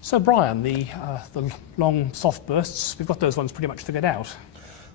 So Brian, the long soft bursts, we've got those ones pretty much figured out.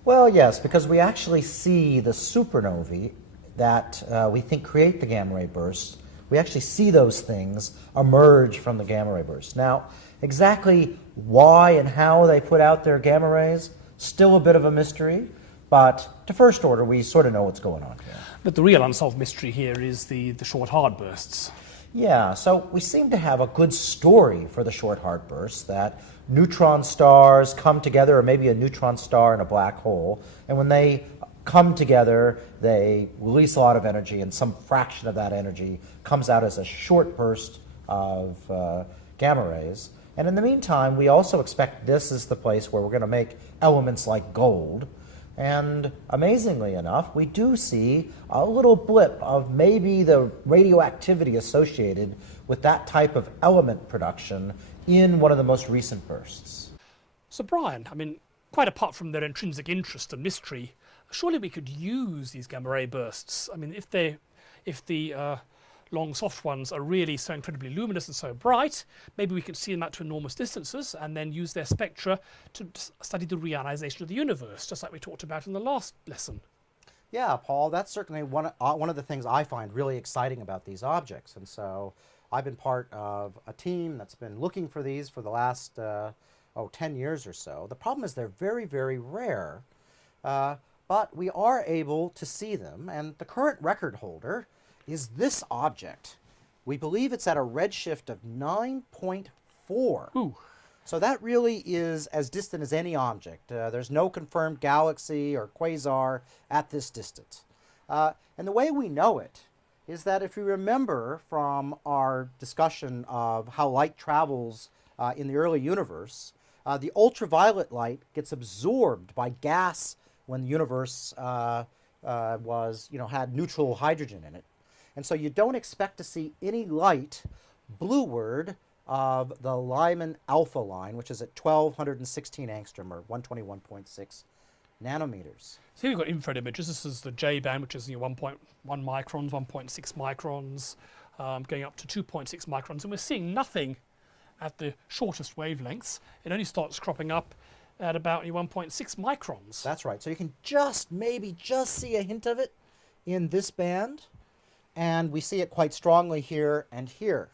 Well, yes, because we actually see the supernovae that we think create the gamma ray bursts. We actually see those things emerge from the gamma ray bursts. Now, exactly why and how they put out their gamma rays, still a bit of a mystery, but to first order, we sort of know what's going on here. But the real unsolved mystery here is the short hard bursts. Yeah, so we seem to have a good story for the short hard bursts, that neutron stars come together, or maybe a neutron star and a black hole, and when they come together, they release a lot of energy, and some fraction of that energy comes out as a short burst of gamma rays. And in the meantime, we also expect this is the place where we're going to make elements like gold. And amazingly enough, we do see a little blip of maybe the radioactivity associated with that type of element production in one of the most recent bursts. So Brian, I mean, quite apart from their intrinsic interest and mystery, surely we could use these gamma ray bursts. I mean, if the long soft ones are really so incredibly luminous and so bright, maybe we can see them out to enormous distances and then use their spectra to study the reionization of the universe, just like we talked about in the last lesson. Yeah, Paul, that's certainly one of the things I find really exciting about these objects. And so I've been part of a team that's been looking for these for the last 10 years or so. The problem is they're very, very rare, but we are able to see them. And the current record holder is this object. We believe it's at a redshift of 9.4. Ooh. So that really is as distant as any object. There's no confirmed galaxy or quasar at this distance. And the way we know it is that if you remember from our discussion of how light travels in the early universe, the ultraviolet light gets absorbed by gas when the universe had neutral hydrogen in it. And so you don't expect to see any light blueward of the Lyman alpha line, which is at 1216 angstrom, or 121.6 nanometers. So here we've got infrared images. This is the J band, which is 1.1 microns, 1.6 microns, going up to 2.6 microns. And we're seeing nothing at the shortest wavelengths. It only starts cropping up at about 1.6 microns. That's right. So you can maybe just see a hint of it in this band. And we see it quite strongly here and here.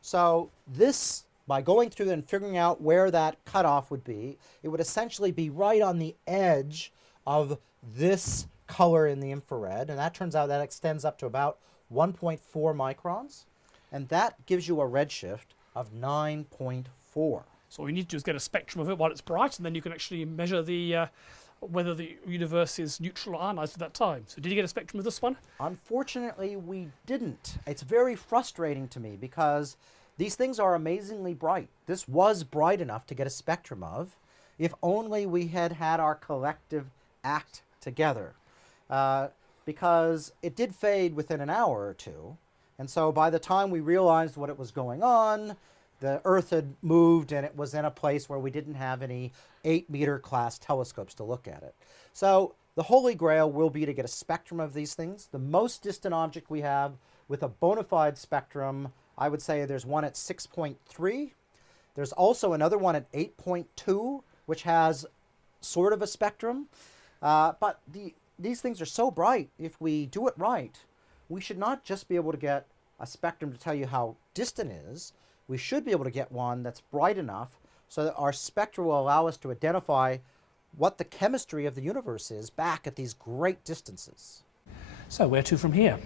So this, by going through and figuring out where that cutoff would be, it would essentially be right on the edge of this color in the infrared. And that turns out that extends up to about 1.4 microns. And that gives you a redshift of 9.4. So all you need to do is get a spectrum of it while it's bright, and then you can actually measure the whether the universe is neutral or ionized at that time. So did you get a spectrum of this one? Unfortunately, we didn't. It's very frustrating to me because these things are amazingly bright. This was bright enough to get a spectrum of, if only we had had our collective act together. Because it did fade within an hour or two. And so by the time we realized what it was going on, the Earth had moved and it was in a place where we didn't have any 8-meter class telescopes to look at it. So the holy grail will be to get a spectrum of these things. The most distant object we have with a bona fide spectrum, I would say there's one at 6.3. There's also another one at 8.2, which has sort of a spectrum. But these things are so bright, if we do it right, we should not just be able to get a spectrum to tell you how distant it is. We should be able to get one that's bright enough so that our spectra will allow us to identify what the chemistry of the universe is back at these great distances. So where to from here?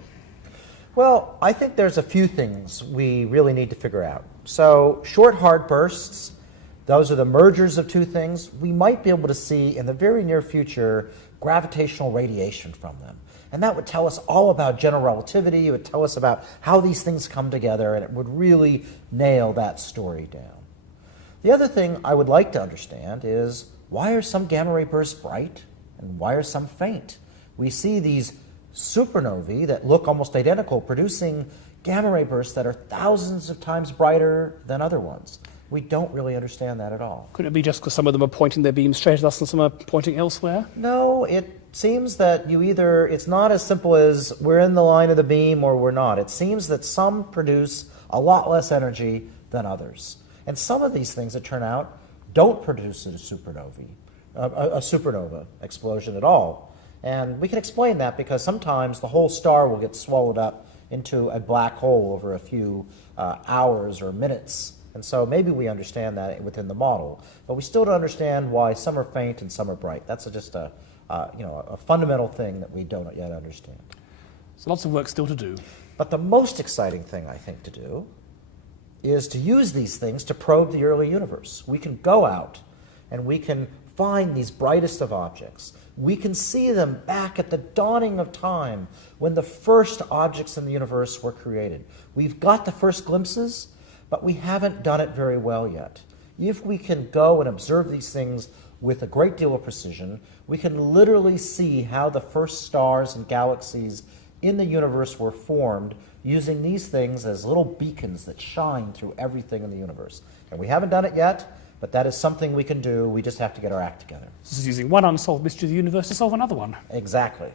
Well, I think there's a few things we really need to figure out. So short hard bursts, those are the mergers of two things. We might be able to see in the very near future gravitational radiation from them. And that would tell us all about general relativity. It would tell us about how these things come together, and it would really nail that story down. The other thing I would like to understand is, why are some gamma ray bursts bright and why are some faint? We see these supernovae that look almost identical producing gamma ray bursts that are thousands of times brighter than other ones. We don't really understand that at all. Could it be just because some of them are pointing their beams straight at us and some are pointing elsewhere? No, it seems that it's not as simple as we're in the line of the beam or we're not. It seems that some produce a lot less energy than others. And some of these things, it turn out, don't produce a supernova explosion at all. And we can explain that because sometimes the whole star will get swallowed up into a black hole over a few hours or minutes. And so maybe we understand that within the model. But we still don't understand why some are faint and some are bright. That's just a fundamental thing that we don't yet understand. So lots of work still to do. But the most exciting thing, I think, to do is to use these things to probe the early universe. We can go out and we can find these brightest of objects. We can see them back at the dawning of time when the first objects in the universe were created. We've got the first glimpses, but we haven't done it very well yet. If we can go and observe these things with a great deal of precision, we can literally see how the first stars and galaxies in the universe were formed using these things as little beacons that shine through everything in the universe. And we haven't done it yet, but that is something we can do. We just have to get our act together. This is using one unsolved mystery of the universe to solve another one. Exactly.